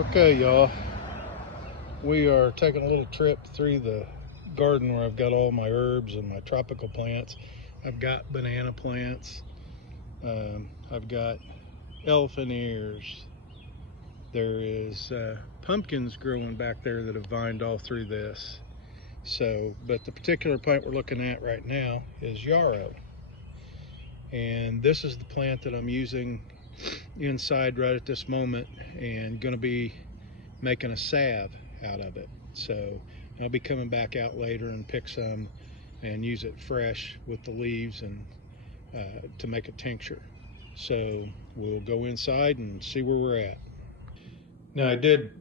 Okay, y'all, we are taking a little trip through the garden where I've got all my herbs and my tropical plants. I've got banana plants. I've got elephant ears. There is pumpkins growing back there that have vined all through this. But the particular plant we're looking at right now is yarrow. And this is the plant that I'm using inside right at this moment and going to be making a salve out of it. So I'll be coming back out later and pick some and use it fresh with the leaves and to make a tincture. So we'll go inside and see where we're at. Now I did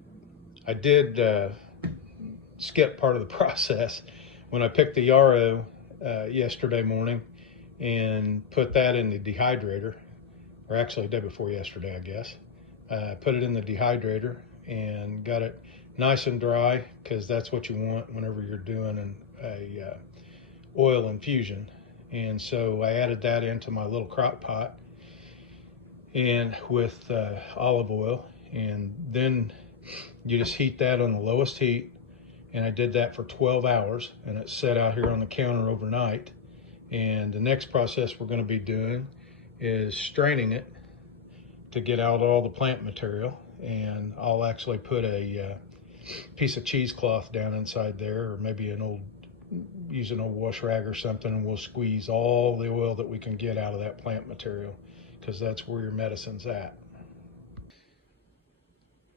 skip part of the process when I picked the yarrow yesterday morning and put that in the dehydrator, or actually the day before yesterday, I guess. Put it in the dehydrator and got it nice and dry, because that's what you want whenever you're doing a oil infusion. And so I added that into my little crock pot and with olive oil, and then you just heat that on the lowest heat. And I did that for 12 hours and it sat out here on the counter overnight. And the next process we're going to be doing is straining it to get out all the plant material. And I'll actually put a piece of cheesecloth down inside there, or maybe use an old wash rag or something, and we'll squeeze all the oil that we can get out of that plant material, because that's where your medicine's at.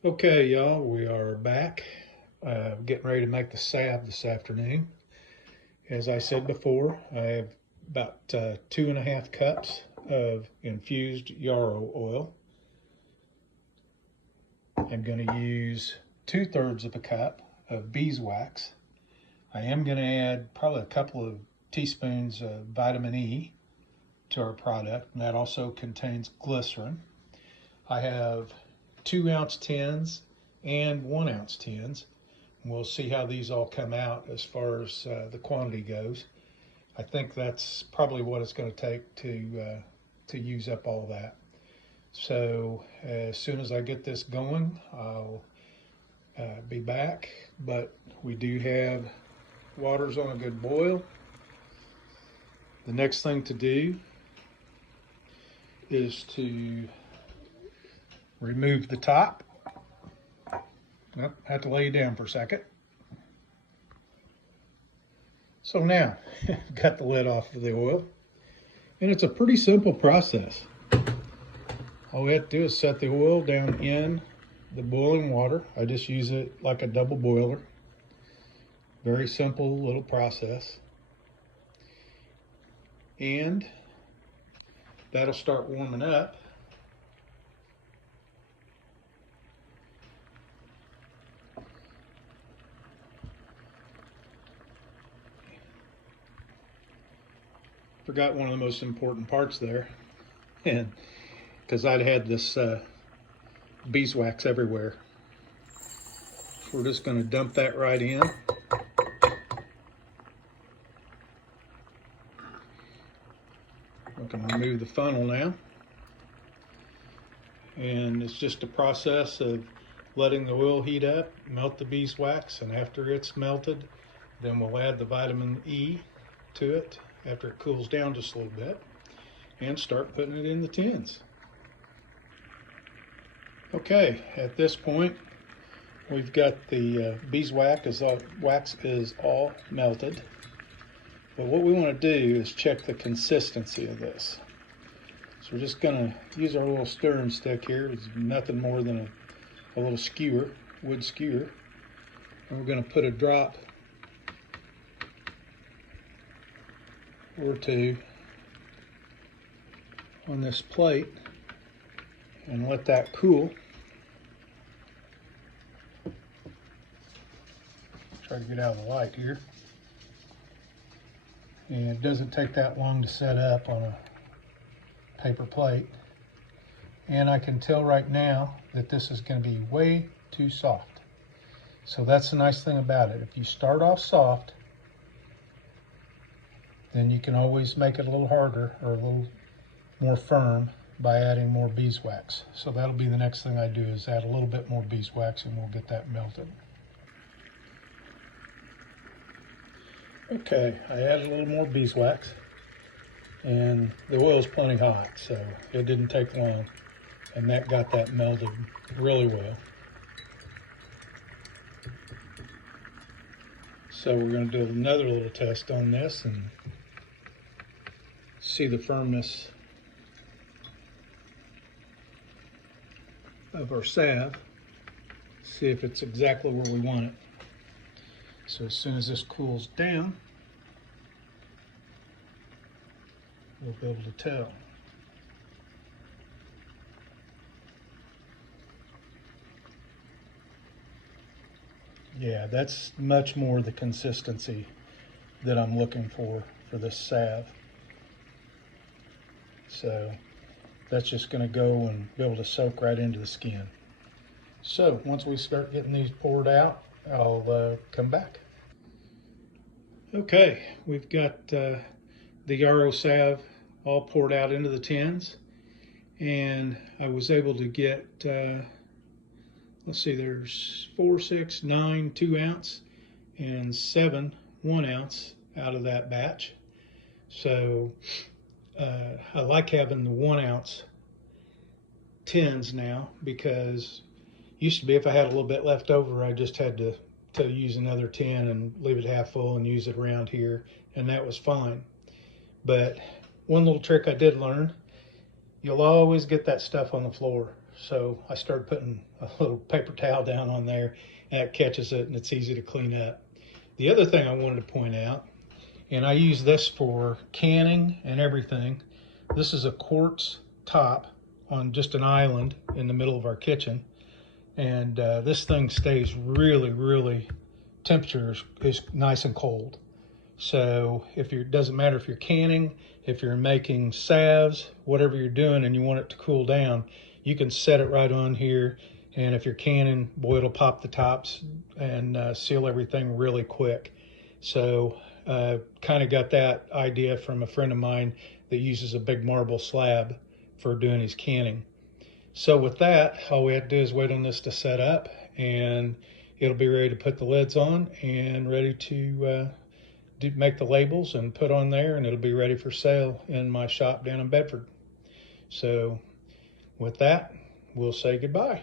Okay, y'all, we are back. Getting ready to make the salve this afternoon. As I said before, I have about 2.5 cups of infused yarrow oil. I'm going to use 2/3 of a cup of beeswax. I am going to add probably a couple of teaspoons of vitamin E to our product, and that also contains glycerin. I have 2-ounce tins and 1-ounce tins. We'll see how these all come out as far as the quantity goes. I think that's probably what it's going to take to use up all that. So as soon as I get this going, I'll be back. But we do have water's on a good boil. The next thing to do is to remove the top. I have to lay it down for a second. So now, got the lid off of the oil, and it's a pretty simple process. All we have to do is set the oil down in the boiling water. I just use it like a double boiler. Very simple little process. And that'll start warming up. Forgot one of the most important parts there, and because I'd had this beeswax everywhere. So we're just going to dump that right in. We can remove the funnel now, and it's just a process of letting the oil heat up, melt the beeswax, and after it's melted, then we'll add the vitamin E to it after it cools down just a little bit, and start putting it in the tins. Okay, at this point we've got the beeswax is all melted, but what we want to do is check the consistency of this. So we're just going to use our little stirring stick here. It's nothing more than a little skewer, wood skewer, and we're going to put a drop or two on this plate and let that cool. Try to get out of the light here. And it doesn't take that long to set up on a paper plate. And I can tell right now that this is going to be way too soft. So that's the nice thing about it. If you start off soft, then you can always make it a little harder or a little more firm by adding more beeswax. So that'll be the next thing I do, is add a little bit more beeswax and we'll get that melted. Okay, I added a little more beeswax and the oil's plenty hot, so it didn't take long, and that got that melted really well. So we're going to do another little test on this and see the firmness of our salve, see if it's exactly where we want it. So as soon as this cools down, we'll be able to tell. Yeah, that's much more the consistency that I'm looking for this salve. So that's just going to go and be able to soak right into the skin. So once we start getting these poured out, I'll come back. Okay, we've got the Yarrow Salve all poured out into the tins, and I was able to get let's see, there's 4, 6, 9 2 ounce and 7 1 ounce out of that batch. So I like having the 1 ounce tins now, because used to be if I had a little bit left over, I just had to use another tin and leave it half full and use it around here, and that was fine. But one little trick I did learn, you'll always get that stuff on the floor. So I started putting a little paper towel down on there, and that catches it and it's easy to clean up. The other thing I wanted to point out, and I use this for canning and everything, this is a quartz top on just an island in the middle of our kitchen. And this thing stays really, temperature is nice and cold. So it doesn't matter if you're canning, if you're making salves, whatever you're doing and you want it to cool down, you can set it right on here. And if you're canning, boy, it'll pop the tops and seal everything really quick. So kind of got that idea from a friend of mine that uses a big marble slab for doing his canning. So with that, all we have to do is wait on this to set up, and it'll be ready to put the lids on and ready to make the labels and put on there, and it'll be ready for sale in my shop down in Bedford. So with that, we'll say goodbye.